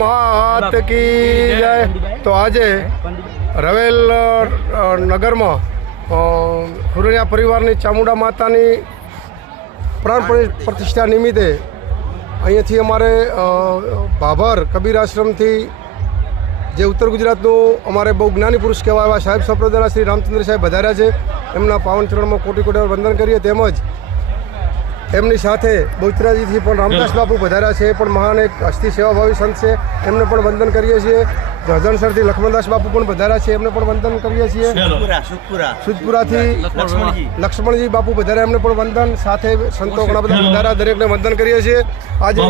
માત કી જય। તો આજે રવેલ નગરમાં હુરણિયા પરિવારની ચામુંડા માતાની પ્રાણ પ્રતિષ્ઠા નિમિત્તે અહીંયાથી અમારે ભાભર કબીર આશ્રમથી જે ઉત્તર ગુજરાતનું અમારે બહુ જ્ઞાની પુરુષ કહેવાય એવા સાહેબ સંપ્રદાયના શ્રી રામચંદ્ર સાહેબ વધાર્યા છે। એમના પાવન ચરણમાં કોટી કોટી વંદન કરીએ। તેમજ એમની સાથે બોચરાજીથી પણ રામદાસ બાપુ વધાર્યા છે, પણ મહાન એક હસ્તી સેવાભાવી સંત છે, એમને પણ વંદન કરીએ છીએ। હજણસરથી લક્ષ્મણદાસ બાપુ પણ વધાર્યા છે, એમને પણ વંદન કરીએ છીએ। સુજપુરાથી લક્ષ્મણજી બાપુ વધાર્યા, એમને પણ વંદન, સાથે સંતો ઘણા બધા વધાર્યા, દરેકને વંદન કરીએ છીએ। આજે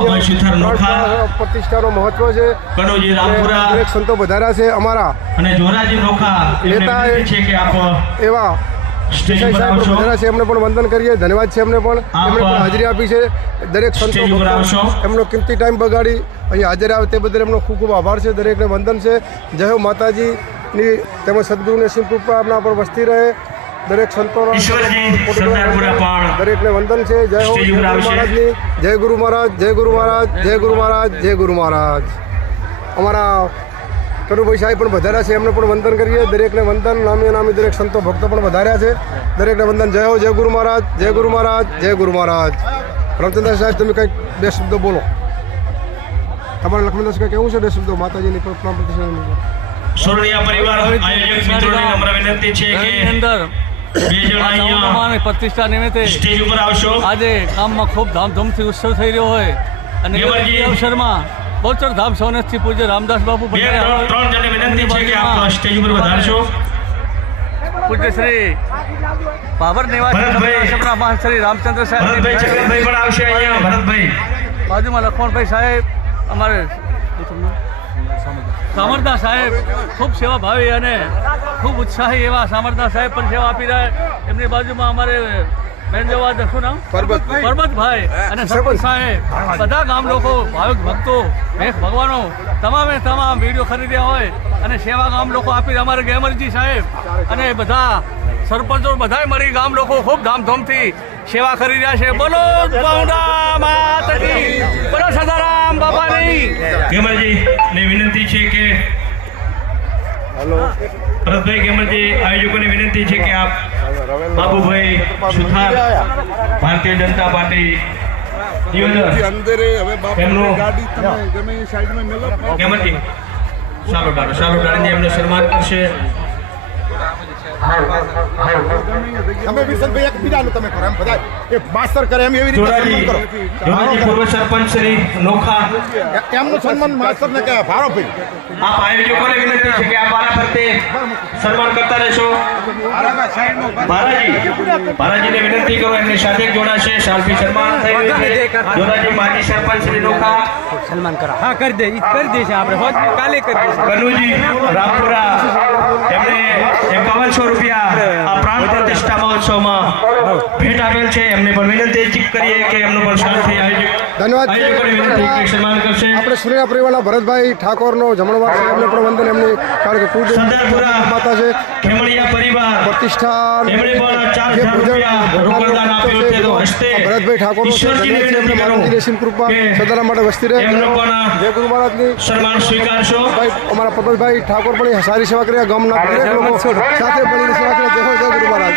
પ્રતિષ્ઠાનો મહત્વ છે, દરેક સંતો વધાર્યા છે। અમારા નેતા એવા દેસાઈ સાહેબ વધાર્યા છે, એમને પણ વંદન કરીએ, ધન્યવાદ છે એમને પણ, એમણે પણ હાજરી આપી છે। દરેક સંતો એમનો કિંમતી ટાઈમ બગાડી અહીં હાજર આવે તે બદલ એમનો ખૂબ ખૂબ આભાર છે, દરેકને વંદન છે। જય હો માતાજીની તેમજ સદગુરુની અસીમ કૃપા આપણા પર વસતી રહે। દરેક સંતોનો દરેકને વંદન છે। જય હો ગુરુ મહારાજની, જય ગુરુ મહારાજ, જય ગુરુ મહારાજ, જય ગુરુ મહારાજ, જય ગુરુ મહારાજ। અમારા કનુભાઈ સાહેબ પણ વધાર્યા છે, એમને પણ વંદન કરીએ, દરેકને વંદન। નામી નામી દરેક સંતો ભક્તો પણ વધાર્યા છે, દરેકને વંદન। જય હો, જય ગુરુ મહારાજ, જય ગુરુ મહારાજ, જય ગુરુ મહારાજ। રામચંદ્ર સાહેબ તમે કંઈક બે શબ્દો બોલો, તમારે લક્ષ્મણદાસ કંઈક કેવું છે? બે શબ્દો માતાજીની પ્રાણ પ્રતિષ્ઠા સુરણિયા પરિવાર આયોજક મિત્રોને નમ્ર વિનંતી છે કે પ્રતિષ્ઠા નિમિત્તે સ્ટેજ ઉપર આવશો। આજે ગામમાં ખૂબ ધામધૂમથી ઉત્સવ થઈ રહ્યો હોય અને એ અવસરમાં બોચર ધામ સોનેશથી પૂજ્ય રામદાસ બાપુ ત્રણ જણને વિનંતી છે કે આપ સ્ટેજ ઉપર વધારશો। પૂજ્ય શ્રી ભાભર નિવાસી શ્રી રામચંદ્ર સાહેબ પણ આવશે અહીંયા। ભરતભાઈ બાજુમાં લખમણભાઈ સાહેબ, અમારે સામરદા સાહેબ ખૂબ સેવાભાવી અને ખૂબ ઉત્સાહી એવા સામરદા સાહેબ પણ સેવા આપી રહ્યા। એમની બાજુમાં અમારે બેનજવાદ શું નામ પરબતભાઈ અને સરપંચ સાહેબ, બધા ગામ લોકો, ભાવિક ભક્તો, ભેખ ભગવાનો તમામે તમામ વિડીયો ખરીદ્યા હોય અને સેવા ગામ લોકો આપી અમારે ગેમરજી સાહેબ અને બધા સરપંચો બધાય મળી ગામ લોકો ખૂબ ધામધૂમથી સેવા કરી રહ્યા છે। બોલો ચામુંડા માતા કી, બોલો સદારામ બાપાની। ગેમરજી ને વિનંતી છે કે ભરતભાઈ ગેમરજી આયોજકોને વિનંતી છે કે આપ બાબુભાઈ સુથાર ભારતીય જનતા પાર્ટી ગેમરજી ચાલો ડાળીને એમને સન્માન કરશે। તમે વિરસનભાઈ એક બીજાનું તમે કરો, એમ બધા એક માસ્ટર કરે એમ એવી રીતે સન્માન કરો। પૂર્વ સરપંચ શ્રી નોખા એમનું સન્માન માસ્ટર ને કહેવાય। ભારો ભાઈ આપ આયોજકોને વિનંતી છે કે આપ મારા ફરતે સન્માન કરતા રહેશો। ભારાજીને વિનંતી કરો, એમની સાથે જોડાશે, શાલથી સન્માન થઈ રહ્યું છે। જોરાજી માજી સરપંચ શ્રી નોખા સન્માન કરા, હા કરી દે છે આપણે કાલે કરી દઈશું। કનુજી રામપુરા એમને 5100 રૂપિયા આ પ્રાણ પ્રતિષ્ઠા મહોત્સવમાં ભેટ આપેલ છે, એમને પણ વિનંતી કરીએ કે એમનો પણ શાલથી ધન્યવાદ સન્માન કરશે। આપણે સુરણિયા પરિવારના ભરતભાઈ ઠાકોરનો જમણવાર છે, એમને પણ વંદન, એમની કારણ કે કુળ માતા છે, ખેમણીયા પરિવાર પ્રતિષ્ઠા એમણે પણ 4000 રૂપિયા રોકડદાન આપ્યું છે, તો હસ્તે ભરતભાઈ ઠાકોર અસીમ કૃપા સદારામ માટે વસ્તી રહે। એમનો પણ જય ગુરુ મહારાજની સન્માન સ્વીકારશો। અમારા પરબતભાઈ ઠાકોર પણ સારી સેવા કર્યા, ગામના દરેક લોકો સાથે મળીને સેવા કર્યા। જય ગુરુ મહારાજ।